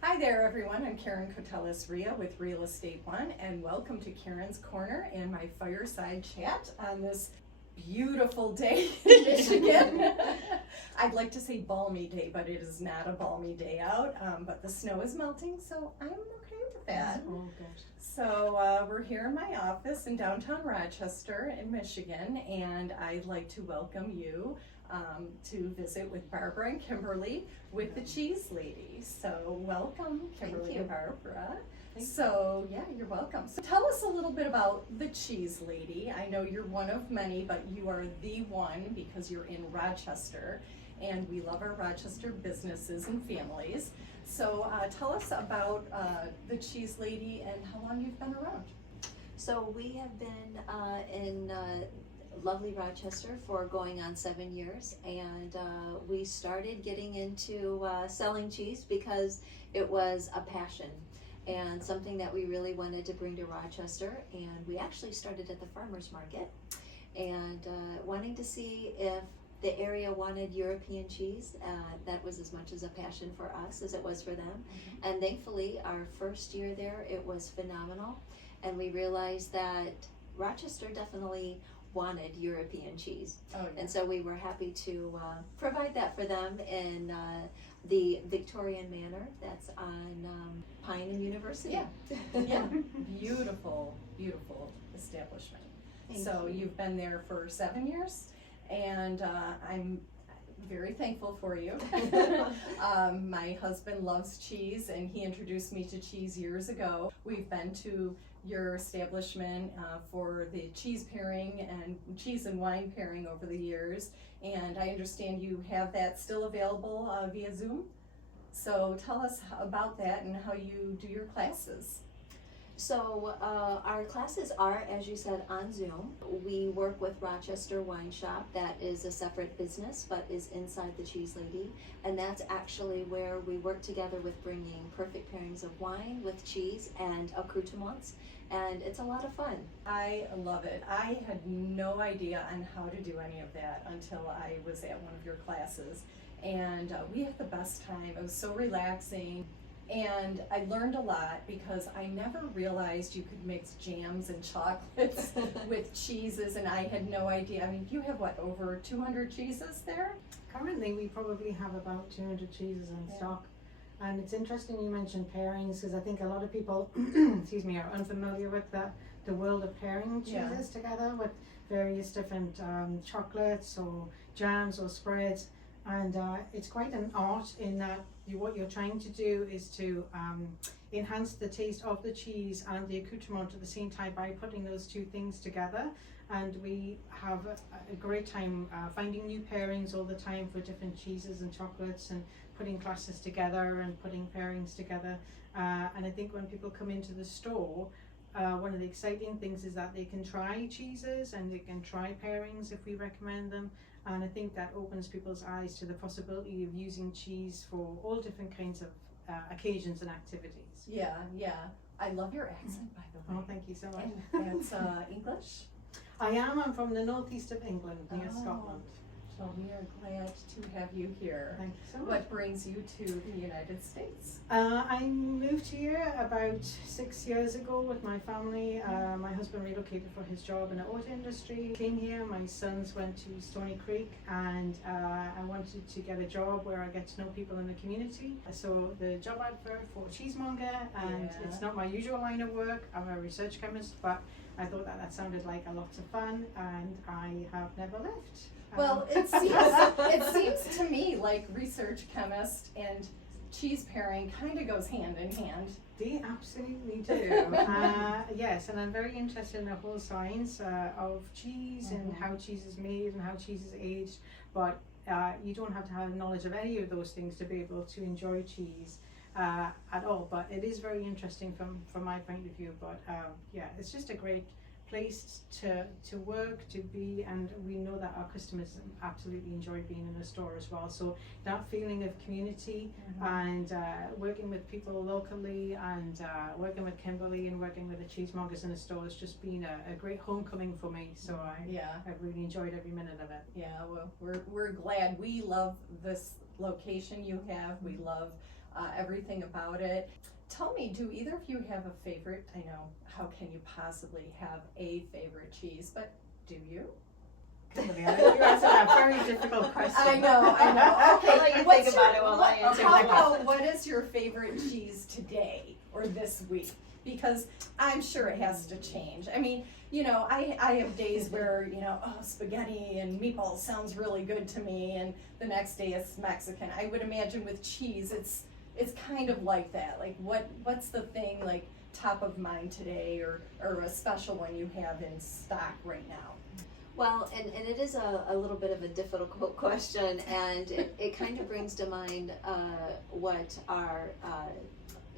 Hi there everyone, I'm Caron Koteles Riha with Real Estate One, and welcome to Caron's Corner and my Fireside chat on this beautiful day in Michigan. I'd like to say balmy day, but it is not a balmy day out, but the snow is melting, so I'm okay with that. Oh, gosh. So we're here in my office in downtown Rochester in Michigan, and I'd like to welcome you to visit with Barbara and Kimberly with the Cheese Ladies. So welcome, Kimberly and Barbara. So yeah, you're welcome. So tell us a little bit about the Cheese Lady. I know you're one of many, but you are the one because you're in Rochester, and we love our Rochester businesses and families. So tell us about the Cheese Lady and how long you've been around. So we have been in lovely Rochester for going on 7 years, and we started getting into selling cheese because it was a passion and something that we really wanted to bring to Rochester. And we actually started at the farmers market and wanting to see if the area wanted European cheese. That was as much as a passion for us as it was for them. Mm-hmm. And thankfully our first year there, it was phenomenal, and we realized that Rochester definitely wanted European cheese. Oh, yeah. And so we were happy to provide that for them in the Victorian Manor that's on Pine and University. Yeah, yeah. Beautiful, beautiful establishment. Thank you. You've been there for 7 years, and I'm very thankful for you. My husband loves cheese, and he introduced me to cheese years ago. We've been to your establishment for the cheese pairing and cheese and wine pairing over the years, and I understand you have that still available via Zoom. So tell us about that and how you do your classes. So our classes are, as you said, on Zoom. We work with Rochester Wine Shop. That is a separate business, but is inside the Cheese Lady. And that's actually where we work together with bringing perfect pairings of wine with cheese and accoutrements. And it's a lot of fun. I love it. I had no idea on how to do any of that until I was at one of your classes. And we had the best time. It was so relaxing. And I learned a lot because I never realized you could mix jams and chocolates with cheeses, and I had no idea. I mean, you have what, over 200 cheeses there? Currently, we probably have about 200 cheeses in stock. And it's interesting you mentioned pairings, because I think a lot of people, excuse me, are unfamiliar with the world of pairing cheeses together with various different chocolates or jams or spreads. And it's quite an art in that what you're trying to do is to enhance the taste of the cheese and the accoutrement at the same time by putting those two things together. And we have a great time finding new pairings all the time for different cheeses and chocolates, and putting classes together and putting pairings together. And I think when people come into the store, one of the exciting things is that they can try cheeses and they can try pairings if we recommend them. And I think that opens people's eyes to the possibility of using cheese for all different kinds of occasions and activities. Yeah, yeah. I love your accent, by the way. Oh, thank you so much. And that's English? I'm from the northeast of England, near Scotland. Well, we are glad to have you here. Thank you so much. What brings you to the United States? I moved here about 6 years ago with my family. My husband relocated for his job in the auto industry. Came here, my sons went to Stony Creek, and I wanted to get a job where I get to know people in the community. So the job advert for cheesemonger, and it's not my usual line of work. I'm a research chemist, but I thought that sounded like a lot of fun, and I have never left. Well, it seems to me like research chemist and cheese pairing kind of goes hand in hand. They absolutely do. Yes, and I'm very interested in the whole science of cheese and how cheese is made and how cheese is aged. But you don't have to have knowledge of any of those things to be able to enjoy cheese at all. But it is very interesting from my point of view. But yeah, it's just a great place to work, to be, and we know that our customers absolutely enjoy being in the store as well. So that feeling of community and working with people locally and working with Kimberly and working with the cheesemongers in the store has just been a great homecoming for me. So I've really enjoyed every minute of it. Yeah, well, we're glad. We love this location you have. We love everything about it. Tell me, do either of you have a favorite? I know, how can you possibly have a favorite cheese, but do you? Kimberly, I think you answered that very difficult question. I know. Okay, I'll let you think about it while I answer. How about, what is your favorite cheese today or this week? Because I'm sure it has to change. I mean, you know, I have days where, you know, spaghetti and meatballs sounds really good to me, and the next day it's Mexican. I would imagine with cheese, it's kind of like that. Like, what's the thing, like, top of mind today, or a special one you have in stock right now? Well, and it is a little bit of a difficult question, and it kind of brings to mind what our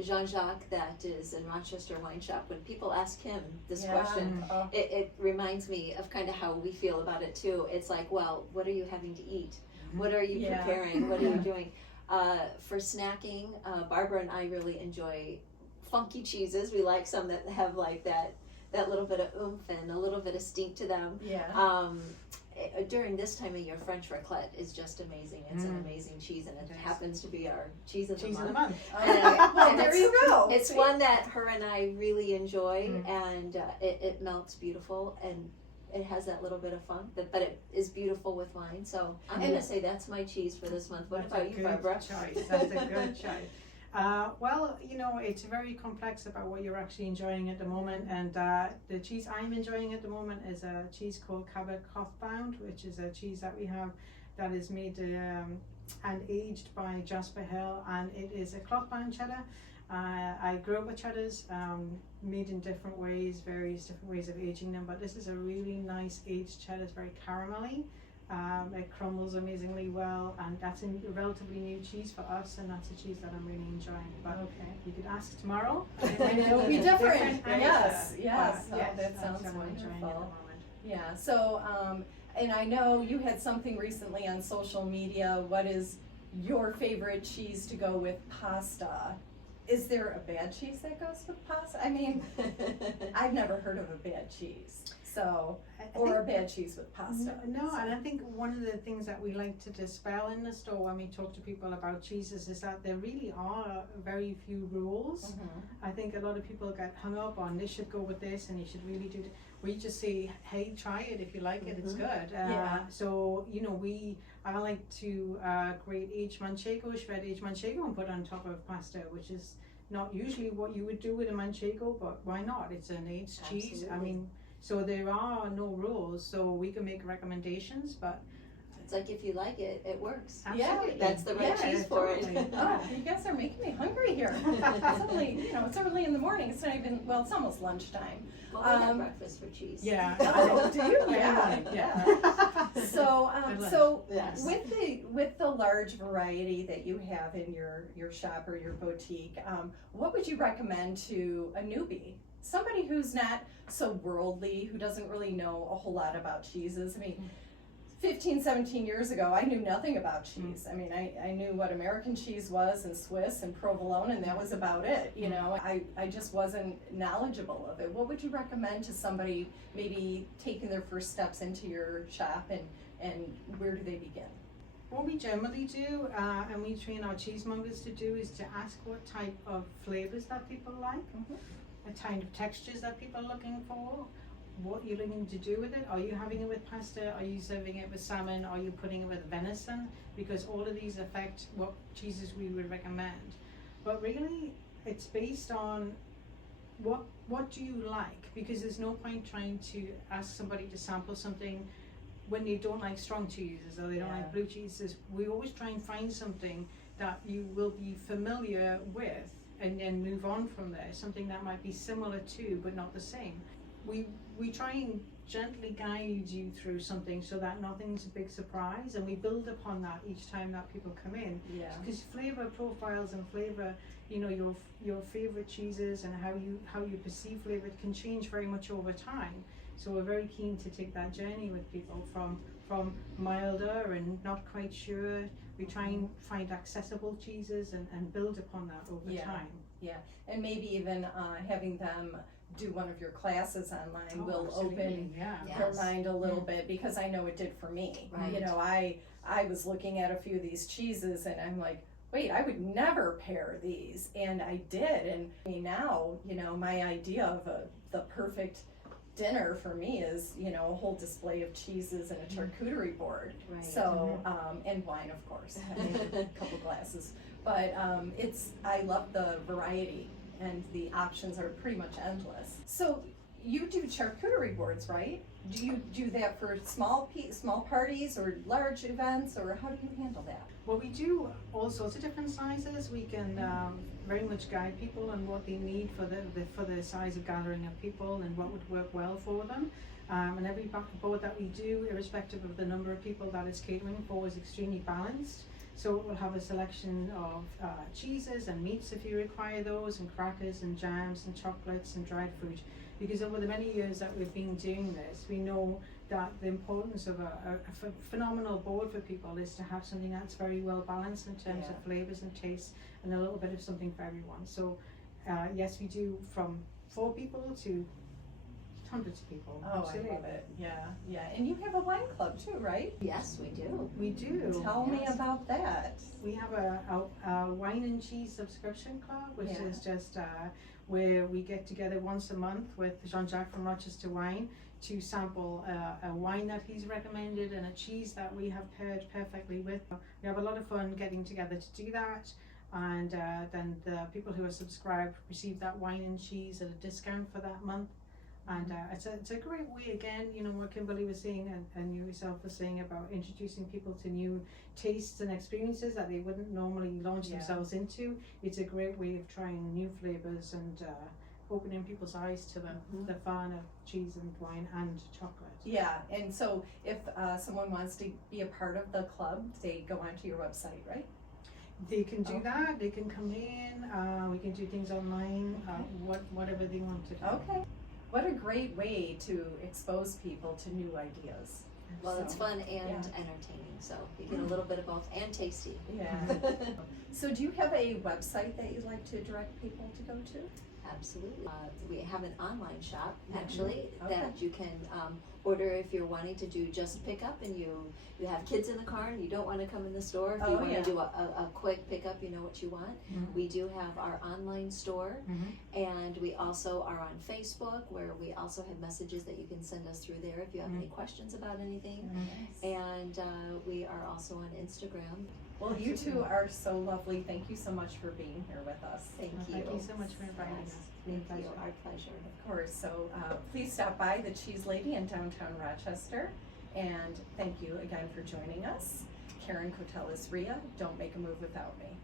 Jean-Jacques, that is in Rochester wine shop, when people ask him this question, it reminds me of kind of how we feel about it too. It's like, well, what are you having to eat? What are you preparing? What are you doing? For snacking, Barbara and I really enjoy funky cheeses. We like some that have like that little bit of oomph and a little bit of stink to them. Yeah. During this time of year, French raclette is just amazing. It's an amazing cheese, and it happens to be our cheese of the month. Well, there you go. It's one that her and I really enjoy, and it melts beautiful, and it has that little bit of funk, but it is beautiful with wine. So I'm going to say that's my cheese for this month. What about you, Barbara? That's a good choice. Well, you know, it's very complex about what you're actually enjoying at the moment, and the cheese I'm enjoying at the moment is a cheese called Cabot Clothbound, which is a cheese that we have that is made and aged by Jasper Hill, and it is a clothbound cheddar. I grew up with cheddars, made in different ways, various different ways of aging them, but this is a really nice aged cheddar. It's very caramelly. It crumbles amazingly well, and that's a relatively new cheese for us, and that's a cheese that I'm really enjoying. But you could ask tomorrow. It'll be different. Yes. That Sounds what I'm enjoying at the wonderful. moment. Yeah. So, and I know you had something recently on social media. What is your favorite cheese to go with pasta? Is there a bad cheese that goes with pasta? I mean, I've never heard of a bad cheese. So, or a bad cheese with pasta. No, and I think one of the things that we like to dispel in the store when we talk to people about cheeses is that there really are very few rules. I think a lot of people get hung up on this should go with this and you should really do it. We just say, hey, try it. If you like it, it's good. So, you know, I like to grate aged manchego, shred aged manchego, and put on top of pasta, which is not usually what you would do with a manchego, but why not? It's an aged cheese. I mean, so there are no rules, so we can make recommendations, but it's like if you like it, it works. Absolutely. That's the right cheese for it. Oh, you guys are making me hungry here. Suddenly, you know, it's early in the morning. It's not even, well, it's almost lunchtime. Well, we have breakfast for cheese. Yeah. Oh, do you? Yeah. So, Yes. with the large variety that you have in your shop or your boutique, what would you recommend to a newbie? Somebody who's not so worldly, who doesn't really know a whole lot about cheeses. I mean, 15, 17 years ago, I knew nothing about cheese. I mean, I knew what American cheese was, and Swiss and provolone, and that was about it. You know, I just wasn't knowledgeable of it. What would you recommend to somebody maybe taking their first steps into your shop, and where do they begin? What we generally do, and we train our cheesemongers to do, is to ask what type of flavors that people like, the kind of textures that people are looking for, what you're looking to do with it. Are you having it with pasta? Are you serving it with salmon? Are you putting it with venison? Because all of these affect what cheeses we would recommend. But really, it's based on what do you like? Because there's no point trying to ask somebody to sample something when they don't like strong cheeses or they don't like blue cheeses. We always try and find something that you will be familiar with, and then move on from there, something that might be similar to but not the same. We try and gently guide you through something so that nothing's a big surprise, and we build upon that each time that people come in. Because flavor profiles and flavor, you know, your favorite cheeses and how you perceive flavor can change very much over time. So we're very keen to take that journey with people from milder and not quite sure. We try and find accessible cheeses and build upon that over time. Yeah, and maybe even having them do one of your classes online will absolutely. open Yeah. their mind a little Yeah. bit, because I know it did for me. Right. You know, I was looking at a few of these cheeses and I'm like, wait, I would never pair these, and I did. And I mean, now, you know, my idea of the perfect dinner for me is, you know, a whole display of cheeses and a charcuterie board. Right. So, and wine, of course. I mean, a couple glasses. But I love the variety, and the options are pretty much endless. So you do charcuterie boards, right? Do you do that for small parties or large events, or how do you handle that? Well, we do all sorts of different sizes. We can very much guide people on what they need for the size of gathering of people and what would work well for them. And every board that we do, irrespective of the number of people that it's catering for, is extremely balanced. So it will have a selection of cheeses and meats if you require those, and crackers and jams and chocolates and dried fruit. Because over the many years that we've been doing this, we know that the importance of a phenomenal board for people is to have something that's very well balanced in terms of flavors and tastes, and a little bit of something for everyone. So yes, we do from 4 people to hundreds of people. Oh, Absolutely. I love it. Yeah. And you have a wine club too, right? Yes, we do. We do. Tell me yes. about that. We have a wine and cheese subscription club, which Yeah. is just where we get together once a month with Jean-Jacques from Rochester Wine to sample a wine that he's recommended and a cheese that we have paired perfectly with. We have a lot of fun getting together to do that, and then the people who are subscribed receive that wine and cheese at a discount for that month. And it's a great way, again, you know, what Kimberly was saying and you yourself were saying about introducing people to new tastes and experiences that they wouldn't normally launch themselves into. It's a great way of trying new flavors and opening people's eyes to the fun of cheese and wine and chocolate. Yeah, and so if someone wants to be a part of the club, they go onto your website, right? They can do that. They can come in. We can do things online. Whatever they want to do. Okay. What a great way to expose people to new ideas. Well, it's So, fun and entertaining, so you get a little bit of both, and tasty. Yeah. So do you have a website that you'd like to direct people to go to? Absolutely. We have an online shop, actually, Okay. that you can order if you're wanting to do just pickup and you have kids in the car and you don't want to come in the store. If you want to do a quick pickup, you know what you want. Mhm. We do have our online store, Mhm. and we also are on Facebook, where we also have messages that you can send us through there if you have any questions about anything. And we are also on Instagram. Well, you two are so lovely. Thank you so much for being here with us. Thank you. Thank you so much for inviting Yes, us. thank It's been a you. pleasure. Our pleasure. Of course. So please stop by the Cheese Lady in downtown Rochester. And thank you again for joining us. Caron, Koteles, Riha, don't make a move without me.